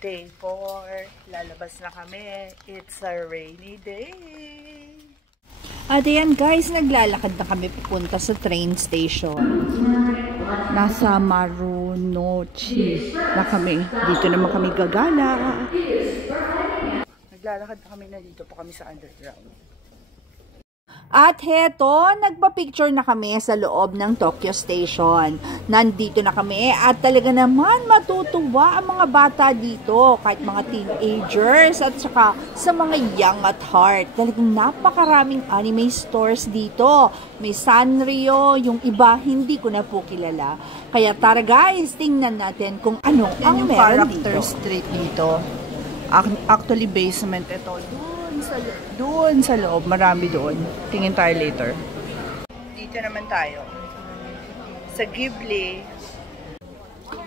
Day 4. Lalabas na kami. It's a rainy day. At ayan guys, naglalakad na kami papunta sa train station. Nasa Marunouchi na kami. Dito naman kami gagala. Naglalakad na kami na dito pa kami sa underground. At heto, nagpa-picture na kami sa loob ng Tokyo Station. Nandito na kami at talaga naman matutuwa ang mga bata dito, kahit mga teenagers at saka sa mga young at heart. Talagang napakaraming anime stores dito. May Sanrio, yung iba hindi ko na po kilala. Kaya tara guys, tingnan natin kung ano ang meron dito. Character Street dito. Actually basement ito. Doon sa loob, marami doon. Tingin tayo later. Dito naman tayo. Sa Ghibli.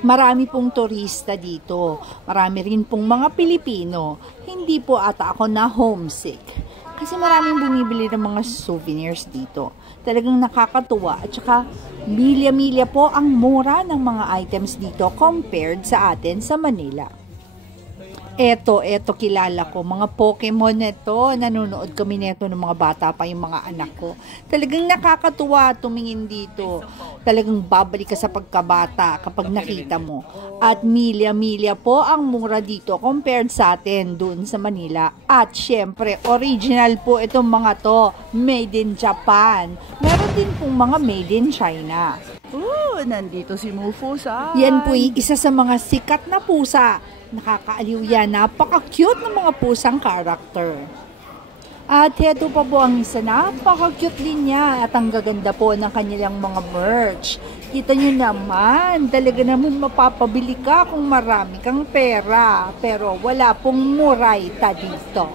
Marami pong turista dito. Marami rin pong mga Pilipino. Hindi po ata ako na homesick. Kasi maraming bumibili ng mga souvenirs dito. Talagang nakakatuwa. At saka, milya-milya po ang mura ng mga items dito compared sa atin sa Manila. Eto, kilala ko. Mga Pokemon neto. Nanonood kami neto ng mga bata pa yung mga anak ko. Talagang nakakatuwa tumingin dito. Talagang babalik ka sa pagkabata kapag nakita mo. At milya-milya po ang mura dito compared sa atin dun sa Manila. At syempre, original po itong mga to. Made in Japan. Meron din pong mga made in China. Nandito si Mufasa. Yan po isa sa mga sikat na pusa. Nakakaaliw yan. Napaka-cute ng mga pusang character. At heto pa po ang isa. Napaka-cute din niya. At ang gaganda po ng kanilang mga merch. Kita nyo naman. Talaga naman mapapabili ka kung marami kang pera. Pero wala pong murayta dito.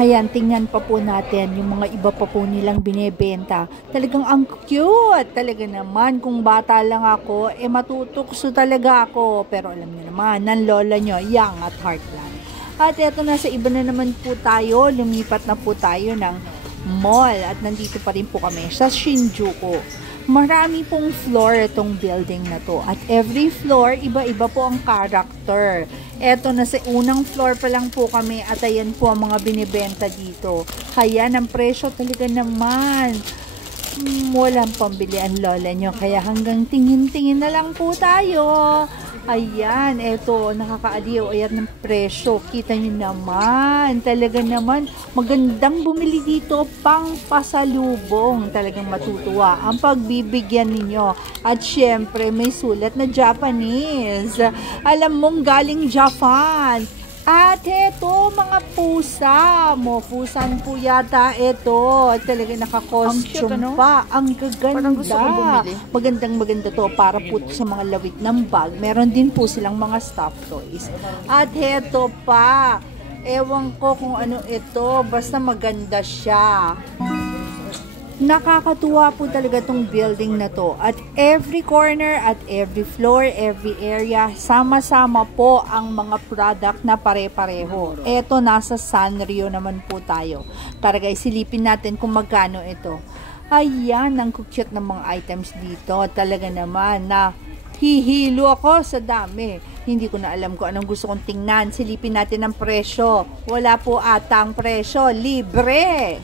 Ayan, tingnan pa po natin yung mga iba pa po nilang binebenta. Talagang ang cute. Talaga naman, kung bata lang ako, matutukso talaga ako. Pero alam niyo naman, ng lola nyo, young at heartland. At eto na, sa iba na naman po tayo. Lumipat na po tayo ng mall. At nandito pa rin po kami sa Shinjuku. Marami pong floor itong building na to. At every floor, iba-iba po ang character. Eto, na sa unang floor pa lang po kami at ayan po ang mga binibenta dito. Kaya ng presyo talaga naman. Walang pambili ang lola nyo. Kaya hanggang tingin-tingin na lang po tayo. Ayan, eto, nakakaaliw. Ayan ng presyo. Kita nyo naman. Talaga naman, magandang bumili dito pang pasalubong. Talagang matutuwa ang pagbibigyan ninyo. At syempre, may sulat na Japanese. Alam mong galing Japan. At eto, mga pusa. Mofusan po yata ito. Talaga naka-costume pa. Ang gaganda. Magandang-maganda to para po sa mga lawit ng bag. Meron din po silang mga stuffed toys. At eto pa. Ewan ko kung ano ito. Basta maganda siya. Nakakatuwa po talaga tong building na to. At every corner, at every floor, every area, sama-sama po ang mga product na pare-pareho. Eto, nasa Sanrio naman po tayo. Tara guys, silipin natin kung magkano ito. Ayan, ang cute ng mga items dito. Talaga naman na hihilo ako sa dami. Hindi ko na alam kung anong gusto kong tingnan. Silipin natin ang presyo. Wala po atang presyo. Libre!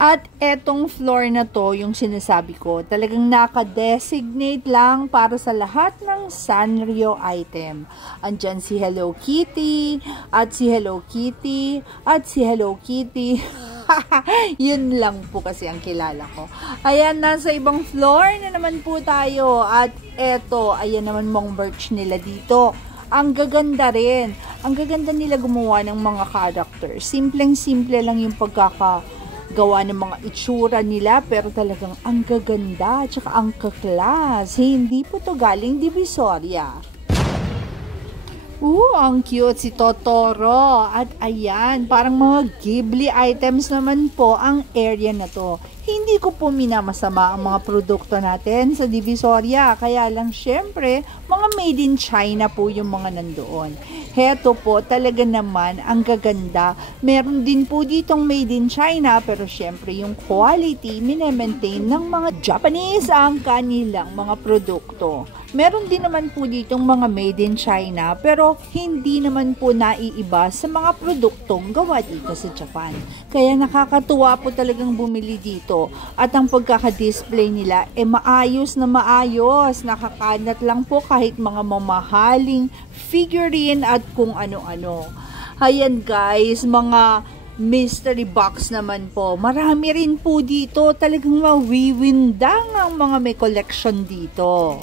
At etong floor na to, yung sinasabi ko, talagang naka-designate lang para sa lahat ng Sanrio item. Andyan si Hello Kitty, at si Hello Kitty, at si Hello Kitty. Yun lang po kasi ang kilala ko. Ayan, nasa ibang floor na naman po tayo. At eto, ayan naman mong merch nila dito. Ang gaganda rin. Ang gaganda nila gumawa ng mga characters. Simpleng-simple lang yung gawa ng mga itsura nila, pero talagang ang gaganda at saka ang kaklas. Hindi po to galing Divisoria. Ang cute si Totoro. At ayan, parang mga Ghibli items naman po ang area na to. Hindi ko po minamasama ang mga produkto natin sa Divisoria. Kaya lang syempre, mga made in China po yung mga nandoon. Heto po, talaga naman, ang gaganda. Meron din po ditong made in China, pero syempre yung quality, minemaintain ng mga Japanese ang kanilang mga produkto. Meron din naman po ditong mga made in China, pero hindi naman po naiiba sa mga produktong gawa dito sa Japan. Kaya nakakatuwa po talagang bumili dito. At ang pagkaka-display nila, maayos na maayos. Nakakanat lang po kahit mga mamahaling figurine at kung ano-ano. Ayan guys, mga mystery box naman po. Marami rin po dito. Talagang mawiwindang ang mga may collection dito.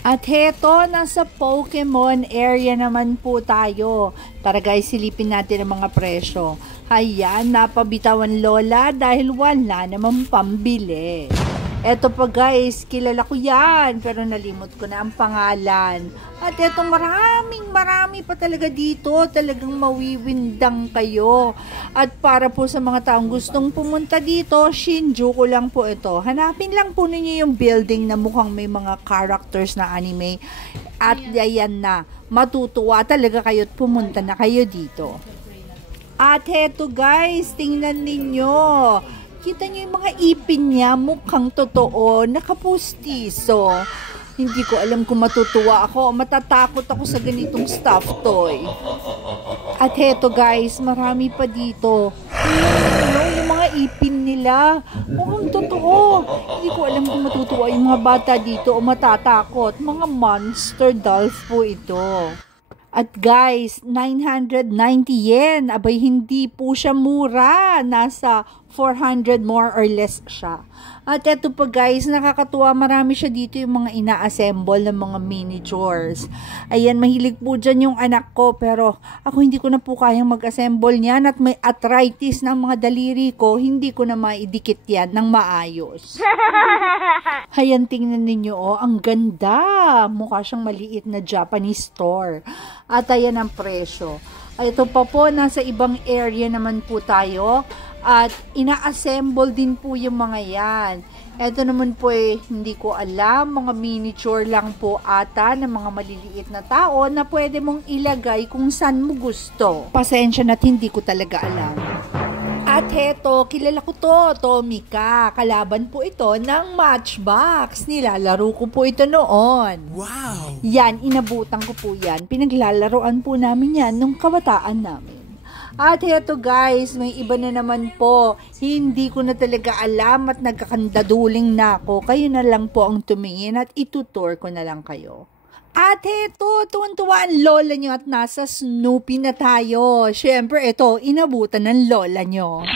At heto, nasa Pokemon area naman po tayo. Tara guys, silipin natin ang mga presyo. Ayan, napabitawan lola dahil wala namang pambili. Eto pa guys, kilala ko yan, pero nalimot ko na ang pangalan. At eto, marami pa talaga dito. Talagang mawiwindang kayo. At para po sa mga taong gustong pumunta dito, Shinjuku lang po ito. Hanapin lang po ninyo yung building na mukhang may mga characters na anime. At ayan na, matutuwa talaga kayo at pumunta na kayo dito. At heto guys, tingnan ninyo. Kita nyo yung mga ipin niya, mukhang totoo, nakapustiso. Hindi ko alam kung matutuwa ako, matatakot ako sa ganitong stuffed toy. At heto guys, marami pa dito. Yung mga ipin nila, mukhang totoo. Hindi ko alam kung matutuwa yung mga bata dito o matatakot. Mga monster dolls po ito. At guys, 990 yen. Abay, hindi po siya mura. Nasa 400 more or less siya. At eto pa guys, nakakatuwa. Marami siya dito yung mga ina-assemble ng mga miniatures. Ayan, mahilig po dyan yung anak ko. Pero ako hindi ko na po kayang mag-assemble niyan. At may arthritis ng mga daliri ko. Hindi ko na maidikit yan ng maayos. Ayan, tingnan ninyo. Oh, ang ganda. Mukha siyang maliit na Japanese store. At ayan ang presyo. Ito pa po, nasa ibang area naman po tayo. At ina-assemble din po yung mga yan. Ito naman po hindi ko alam. Mga miniature lang po ata ng mga maliliit na tao na pwede mong ilagay kung saan mo gusto. Pasensya na't hindi ko talaga alam. At heto, kilala ko to, Tomika. Kalaban po ito ng Matchbox. Nilalaro ko po ito noon. Wow! Yan, inabutan ko po yan. Pinaglalaroan po namin yan nung kabataan namin. At heto guys, may iba na naman po. Hindi ko na talaga alam at nagkakandaduling na ako. Kayo na lang po ang tumingin at itutur ko na lang kayo. At heto, tuwan-tuwa ang lola nyo at nasa Snoopy na tayo. Siyempre, ito, inabutan ng lola nyo.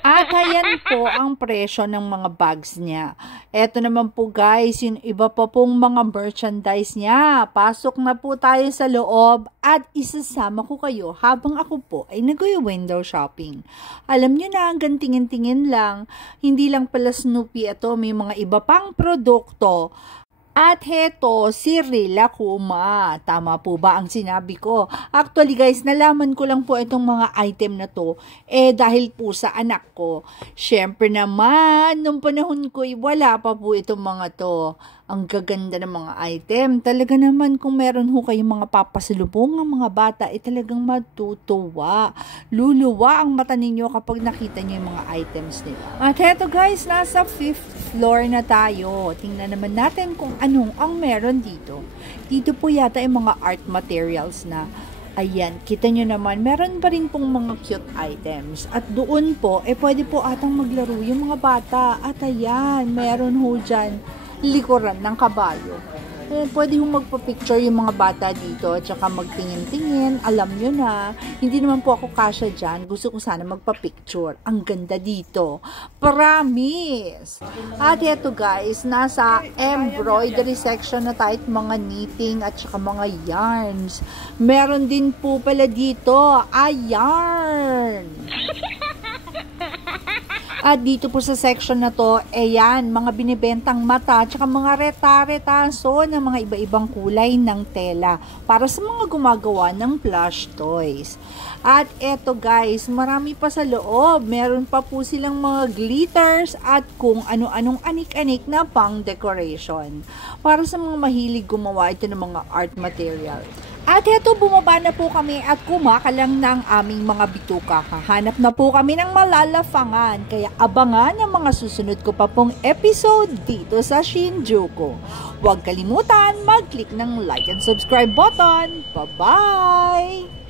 At ayan po ang presyo ng mga bags niya. Eto naman po guys, yung iba pa pong mga merchandise niya. Pasok na po tayo sa loob at isasama ko kayo habang ako po ay nag-window shopping. Alam nyo na, hanggang tingin-tingin lang. Hindi lang pala Snoopy ito, may mga iba pang produkto. At heto, si Rila Kuma. Tama po ba ang sinabi ko? Actually guys, nalaman ko lang po itong mga item na to. Dahil po sa anak ko. Syempre naman, nung panahon ko, wala pa po itong mga to. Ang gaganda ng mga item. Talaga naman kung meron ho kayong mga papasalubong ng mga bata, talagang matutuwa. Luluwa ang mata ninyo kapag nakita nyo yung mga items nila. At heto guys, nasa 5th floor na tayo. Tingnan naman natin kung anong ang meron dito. Dito po yata yung mga art materials na. Ayan, kita nyo naman, meron pa rin pong mga cute items. At doon po, pwede po atang maglaro yung mga bata. At ayan, meron ho dyan likuran ng kabayo. Pwede hong magpa-picture yung mga bata dito at saka magtingin-tingin. Alam nyo na, hindi naman po ako kasya dyan. Gusto ko sana magpa-picture. Ang ganda dito. Promise! At eto guys, nasa embroidery section na tayo, mga knitting at saka mga yarns. Meron din po pala dito, yarn! At dito po sa section na to, ayan, mga binibentang mata, tsaka mga reta-retaso ng mga iba-ibang kulay ng tela para sa mga gumagawa ng plush toys. At eto guys, marami pa sa loob. Meron pa po silang mga glitters at kung ano-anong anik-anik na pang decoration. Para sa mga mahilig gumawa ito ng mga art material. At heto, bumaba na po kami at kumakalang ng aming mga bituka. Hahanap na po kami ng malalafangan, kaya abangan ang mga susunod ko pa pong episode dito sa Shinjuku. Huwag kalimutan mag-click ng like and subscribe button. Bye-bye!